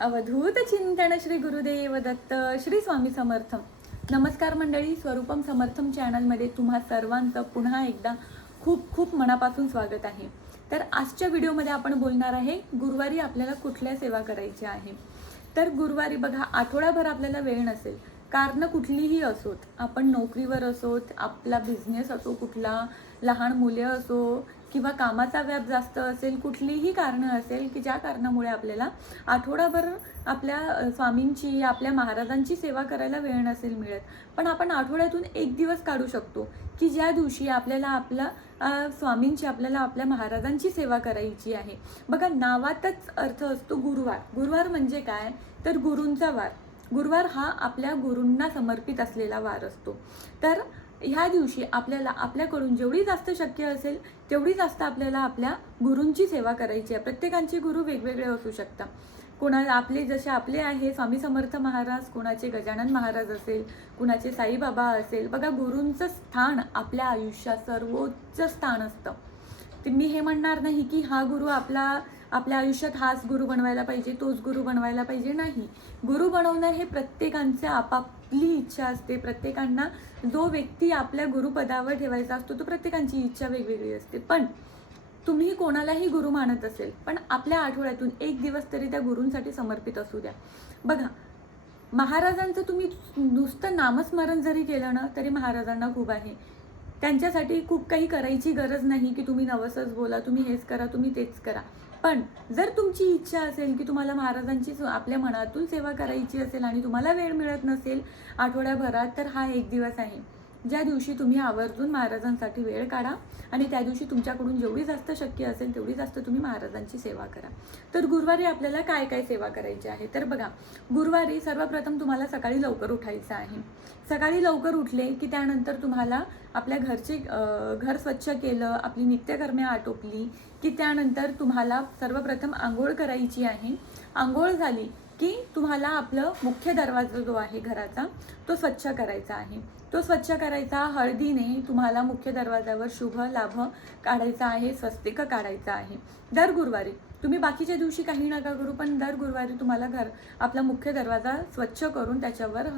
अवधूत चिंतन श्री गुरुदेव दत्त श्री स्वामी समर्थ. नमस्कार मंडळी, स्वरूपम समर्थम चॅनलमध्ये तुम्हा सर्वांचं पुन्हा एकदा खूप खूप मनापासून स्वागत आहे. तर आजच्या व्हिडिओमध्ये आपण बोलणार आहे गुरुवारी आपल्याला कुठल्या सेवा करायच्या आहे. तर गुरुवारी बघा, आठवडाभर आपल्याला वेळ नसेल, कारण कुठलीही असोत, आपण नोकरीवर असोत, आपला बिझनेस असो कुठला, लहान मुले असो किंवा कामाचा व्याप जास्त असेल, कुठलीही कारणं असेल की ज्या कारणामुळे आपल्याला आठवडाभर आपल्या स्वामींची, आपल्या महाराजांची सेवा करायला वेळ नसेल मिळत, पण आपण आठवड्यातून एक दिवस काढू शकतो की ज्या दिवशी आपल्याला स्वामींची, आपल्याला आपल्या महाराजांची सेवा करायची आहे. बघा, नावातच अर्थ असतो गुरुवार. गुरुवार म्हणजे काय, तर गुरूंचा वार. गुरुवार हा आपल्या गुरूंना समर्पित असलेला वार असतो. तर ह्या दिवशी आपल्याला आपल्याकडून जेवढी जास्त शक्य असेल तेवढी जास्त आपल्याला आपल्या गुरूंची सेवा करायची आहे. प्रत्येकांचे गुरु वेगवेगळे असू शकतात. आपले जसे आपले आहे स्वामी समर्थ महाराज, कोणाचे गजानन महाराज असेल, कुणाचे साईबाबा असेल. बघा, गुरूंचं स्थान आपल्या आयुष्यात सर्वोच्च स्थान असतं. तर मी हे म्हणणार नाही की हा गुरु आपल्या आयुष्यात हाच गुरु बनवायला पाहिजे, तोच गुरु बनवायला पाहिजे, नाही. गुरु बनवणं हे प्रत्येकांचे आपापली इच्छा असते. प्रत्येकांना जो व्यक्ती आपल्या गुरुपदावर ठेवायचा असतो तो प्रत्येकांची इच्छा वेगवेगळी असते. पण तुम्ही कोणालाही गुरु मानत असेल, पण आपल्या आठवड्यातून एक दिवस तरी त्या गुरूंसाठी समर्पित असू द्या. बघा, महाराजांचं तुम्ही नुसतं नामस्मरण जरी केलं ना तरी महाराजांना खूप आहे. त्यांच्यासाठी खूप काही करायची गरज नाही की तुम्ही नवसच बोला, तुम्ही हेच करा, तुम्ही तेच करा. पण जर तुमची इच्छा असेल की तुम्हाला महाराजांची आपल्या मनातून सेवा करायची असेल आणि तुम्हाला वेळ मिळत नसेल आठवड्याभरात, तर हा एक दिवस आहे ज्या दिवशी तुम्ही आवर्जून महाराजांसाठी वेळ काढा आणि त्या दिवशी तुमच्याकडून जेवढी जास्त शक्य असेल तेवढी जास्त तुम्ही महाराजांची सेवा करा. तर गुरुवारी आपल्याला काय काय सेवा करायची आहे, तर बघा, गुरुवारी सर्वप्रथम तुम्हाला सकाळी लवकर उठायचं आहे. सकाळी लवकर उठले की त्यानंतर तुम्हाला आपल्या घर स्वच्छ केलं, आपली नित्यकर्मे आटोपली की त्यानंतर तुम्हाला सर्वप्रथम आंघोळ करायची आहे. आंघोळ झाली की तुम्हाला आपलं मुख्य दरवाजा जो आहे घराचा तो स्वच्छ करायचा आहे. तो स्वच्छ करायचा, हळदीने तुम्हाला मुख्य दरवाजावर शुभ लाभ काढायचा आहे, स्वस्तिक काढायचा आहे. दर गुरुवारी, तुम्ही बाकीच्या दिवशी काही नका करू, पण दर गुरुवारी तुम्हाला आपला मुख्य दरवाजा स्वच्छ करून त्याच्यावर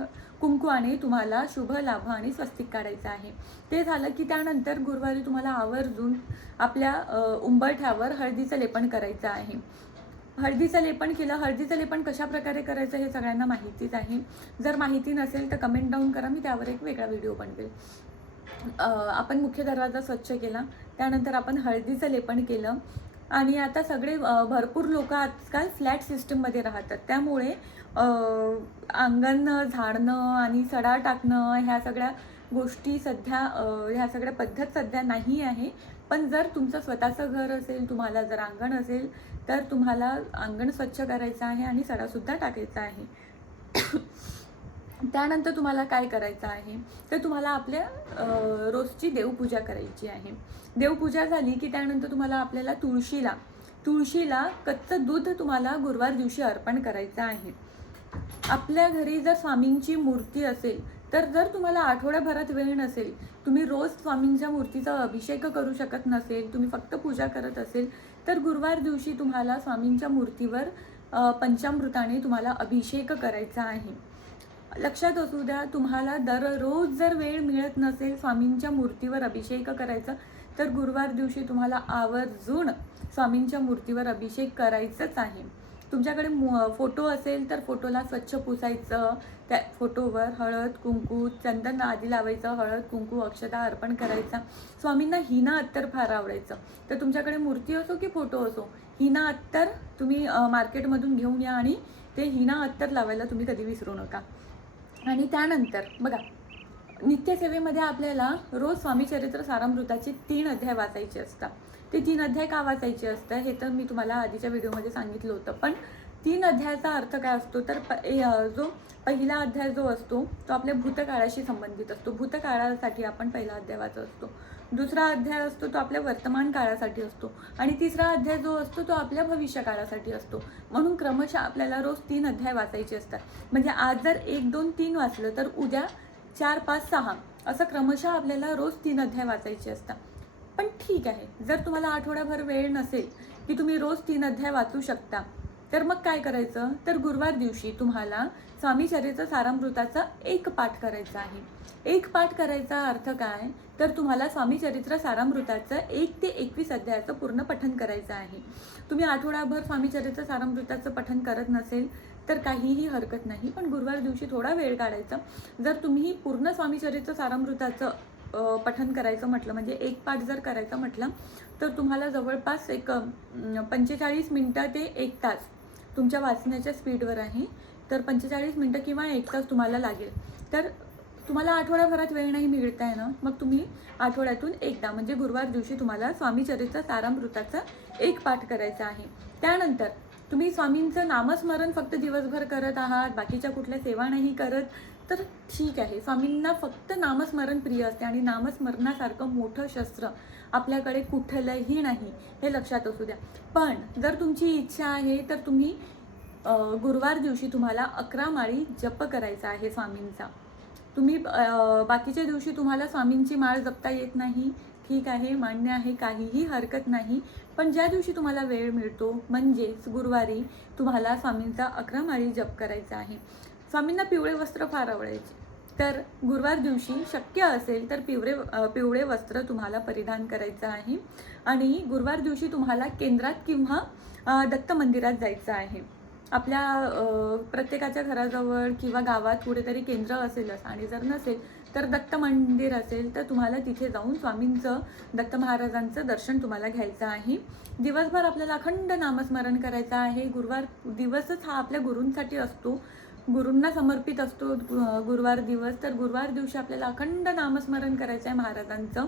कुंकवाने तुम्हाला शुभ लाभ आणि स्वस्तिक काढायचं आहे. ते झालं की त्यानंतर गुरुवारी तुम्हाला आवर्जून आपल्या उंबरठ्यावर हळदीचं लेपन करायचं आहे. हळदीचं लेपन केलं. हळदीचं लेपन कशा प्रकारे करायचं हे सगळ्यांना माहितीच आहे. जर माहिती नसेल तर कमेंट डाऊन करा, मी त्यावर एक वेगळा व्हिडिओ बनवेल. आपण मुख्य दरवाजा स्वच्छ केला, त्यानंतर आपण हळदीचं लेपन केलं आणि आता सगळे भरपूर लोक आजकाल फ्लॅट सिस्टममध्ये राहतात, त्यामुळे अंगण झाडणं आणि सडा टाकणं ह्या सगळ्या गोष्टी ह्या सगळ्या पद्धत सध्या नाही आहे. पण जर तुमचं स्वतःचं घर असेल, तुम्हाला जर अंगण असेल, तर तुम्हाला अंगण स्वच्छ करायचं आहे आणि सडासुद्धा टाकायचा आहे. त्यानंतर तुम्हाला काय करायचं आहे, तर तुम्हाला आपल्या रोजची देवपूजा करायची आहे. देवपूजा झाली की त्यानंतर तुम्हाला आपल्याला तुळशीला कच्चं दूध तुम्हाला गुरुवार दिवशी अर्पण करायचं आहे. आपल्या घरी जर स्वामींची मूर्ती असेल, तर जर तुम्हाला आठवड्याभरात वेळ नसेल, तुम्ही रोज स्वामींच्या मूर्तीचा अभिषेक करू शकत नसेल, तुम्ही फक्त पूजा करत असेल, तर गुरुवार दिवशी तुम्हाला स्वामींच्या मूर्तीवर पंचामृताने तुम्हाला अभिषेक करायचा आहे. लक्षात असू द्या, तुम्हाला दररोज जर वेळ मिळत नसेल स्वामींच्या मूर्तीवर अभिषेक करायचा, तर गुरुवार दिवशी तुम्हाला आवर्जून स्वामींच्या मूर्तीवर अभिषेक करायचंच आहे. तुमच्याकडे फोटो असेल तर फोटोला स्वच्छ पुसायचं, त्या फोटोवर हळद कुंकू चंदन आधी लावायचं, हळद कुंकू अक्षता अर्पण करायचा. स्वामींना हिना अत्तर फार आवडायचं, तर तुमच्याकडे मूर्ती असो की फोटो असो, हिना अत्तर तुम्ही मार्केटमधून घेऊन या आणि ते हिना अत्तर लावायला तुम्ही कधी विसरू नका. आणि त्यानंतर बघा, नित्यसेवेमध्ये आपल्याला रोज स्वामी चरित्र सारामृताचे 3 अध्याय वाचायचे असतात. ते 3 अध्याय का वाचायचे असतं हे तर मी तुम्हाला आधीच्या व्हिडिओमध्ये सांगितलं होतं. पण 3 अध्यायाचा अर्थ काय असतो, तर जो पहिला अध्याय जो असतो तो आपल्या भूतकाळाशी संबंधित असतो. भूतकाळासाठी आपण पहिला अध्याय वाचत असतो. दुसरा अध्याय असतो तो आपल्या वर्तमान काळासाठी असतो आणि तिसरा अध्याय जो असतो तो आपल्या भविष्य काळासाठी असतो. म्हणून क्रमशः आपल्याला रोज 3 अध्याय वाचायचे असतात. म्हणजे आज जर 1, 2, 3 वाचलं तर उद्या 4, 5, 6 असं क्रमशः आपल्याला रोज 3 अध्याय वाचायचे असतात. पण ठीक आहे, जर तुम्हाला आठवड्याभर वेळ नसेल की तुम्ही रोज 3 अध्याय वाचू शकता, तर मग काय करायचं, तर गुरुवार दिवशी तुम्हाला स्वामी चरित्र सारामृताचा एक पाठ करायचा आहे. एक पाठ करायचा अर्थ काय, तर तुम्हाला स्वामी चरित्र सारामृताचं 1 ते 21 अध्यायाचं पूर्ण पठण करायचं आहे. तुम्ही आठवडाभर स्वामी चरित्र सारामृताचं पठण करत नसेल तर काहीही हरकत नाही, पण गुरुवार दिवशी थोडा वेळ काढायचा. जर तुम्ही पूर्ण स्वामी चरित्र सारामृताचं पठण करायचं म्हटलं, म्हणजे एक पाठ जर करायचं म्हटलं, तर तुम्हाला जवळपास एक 45 मिनटं ते 1 तास तुमच्या वाचण्याच्या स्पीडवर आहे. तर 45 मिनटं किंवा 1 तास तुम्हाला लागेल. तर तुम्हाला आठवड्याभरात वेळ नाही मिळत आहे ना, मग तुम्ही आठवड्यातून एकदा म्हणजे गुरुवार दिवशी तुम्हाला स्वामी चरित्र सारामृताचा एक पाठ करायचा आहे. त्यानंतर तुम्ही स्वामींचं नामस्मरण फक्त दिवसभर करत आहात, बाकीच्या कुठल्या सेवा नाही करत, तर ठीक आहे. स्वामींना फक्त नामस्मरण प्रिय असते आणि नामस्मरणासारखं मोठं शस्त्र आपल्याकडे कुठलंही नाही, हे लक्षात असू द्या. पण जर तुमची इच्छा आहे तर तुम्ही गुरुवार दिवशी तुम्हाला 11 माळी जप करायचा आहे स्वामींचा. तुम्ही बाकीच्या दिवशी तुम्हाला स्वामींची माळ जपता येत नाही, ठीक आहे, मान्य आहे, काहीही हरकत नाही. पण ज्या दिवशी तुम्हाला वेळ मिळतो म्हणजेच गुरुवारी तुम्हाला स्वामींचा 11 माळी जप करायचा आहे. स्वामींना पिवळे वस्त्र फार आवडायचे, तर गुरुवार दिवशी शक्य असेल तर पिवळे वस्त्र तुम्हाला परिधान करायचं आहे. आणि गुरुवार दिवशी तुम्हाला केंद्रात किंवा दत्त मंदिरात जायचं आहे. आपल्या प्रत्येकाच्या घराजवळ किंवा गावात कुठेतरी केंद्र असेलच, आणि जर नसेल तर दत्त मंदिर असेल तर तुम्हाला तिथे जाऊन स्वामींचं, दत्त महाराजांचं दर्शन तुम्हाला घ्यायचं आहे. दिवसभर आपल्याला अखंड नामस्मरण करायचं आहे. गुरुवार दिवसच हा आपल्या गुरूंसाठी असतो, गुरूंना समर्पित असतो गुरुवार दिवस. तर गुरुवार दिवशी आपल्याला अखंड नामस्मरण करायचं आहे महाराजांचं.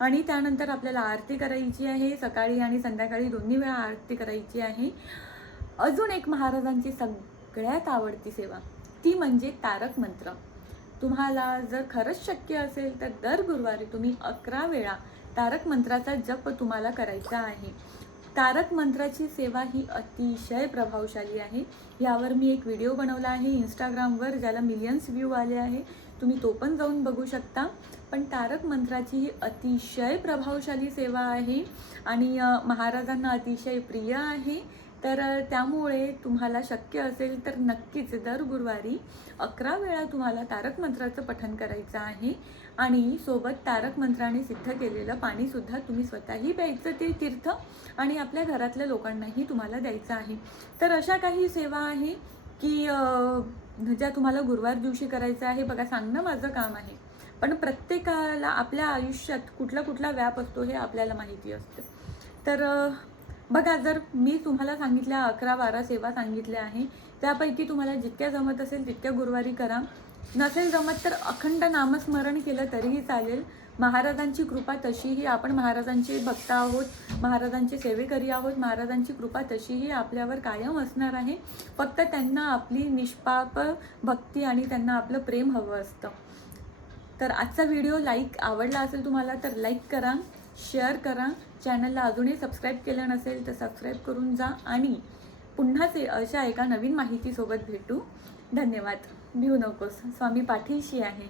आणि त्यानंतर आपल्याला आरती करायची आहे, सकाळी आणि संध्याकाळी दोन्ही वेळा आरती करायची आहे. अजून एक महाराजांची सगळ्यात आवडती सेवा, ती म्हणजे तारक मंत्र. तुम्हाला जर खरंच शक्य असेल तर दर गुरुवारी तुम्ही 11 वेळा तारक मंत्राचा जप तुम्हाला करायचा आहे. तारक मंत्राची सेवा ही अतिशय प्रभावशाली आहे. यावर मी एक व्हिडिओ बनवला आहे इंस्टाग्रामवर, ज्याला मिलियन्स व्ह्यू आले आहे, तुम्ही तो पण जाऊन बघू शकता. पण तारक मंत्राची ही अतिशय प्रभावशाली सेवा आहे आणि महाराजांना अतिशय प्रिय आहे. तर त्यामुळे तुम्हाला शक्य असेल तर नक्कीच दर गुरुवारी 11 वेळा तुम्हाला तारक मंत्राचं पठण करायचं आहे. आणि सोबत तारक मंत्राने सिद्ध केलेलं पाणीसुद्धा तुम्ही स्वतःही प्यायचं, ते तीर्थ, आणि आपल्या घरातल्या लोकांनाही तुम्हाला द्यायचं आहे. तर अशा काही सेवा आहे की ज्या तुम्हाला गुरुवार दिवशी करायचं आहे. बघा, सांगणं माझं काम आहे, पण प्रत्येकाला आपल्या आयुष्यात कुठला व्याप असतो हे आपल्याला माहिती असतं. तर बघा, जर मी तुम्हाला सांगितल्या 11-12 सेवा सांगितल्या आहे, त्यापैकी तुम्हाला जितक्या जमत असेल तितक्या गुरुवारी करा. नसेल जमत तर अखंड नामस्मरण केलं तरीही चालेल. महाराजांची कृपा तशीही, आपण महाराजांचे भक्त आहोत, महाराजांचे सेवेकरी आहोत, महाराजांची कृपा तशीही आपल्यावर कायम असणार आहे. फक्त त्यांना आपली निष्पाप भक्ती आणि त्यांना आपलं प्रेम हवं असतं. तर आजचा व्हिडिओ आवडला असेल तुम्हाला तर लाईक करा, शेअर करा. चॅनलला अजूनही सबस्क्राईब केलं नसेल तर सबस्क्राईब करून जा. आणि पुन्हा अशा एका नवीन माहितीसोबत भेटू. धन्यवाद. भिवू नकोस, स्वामी पाठीशी आहे.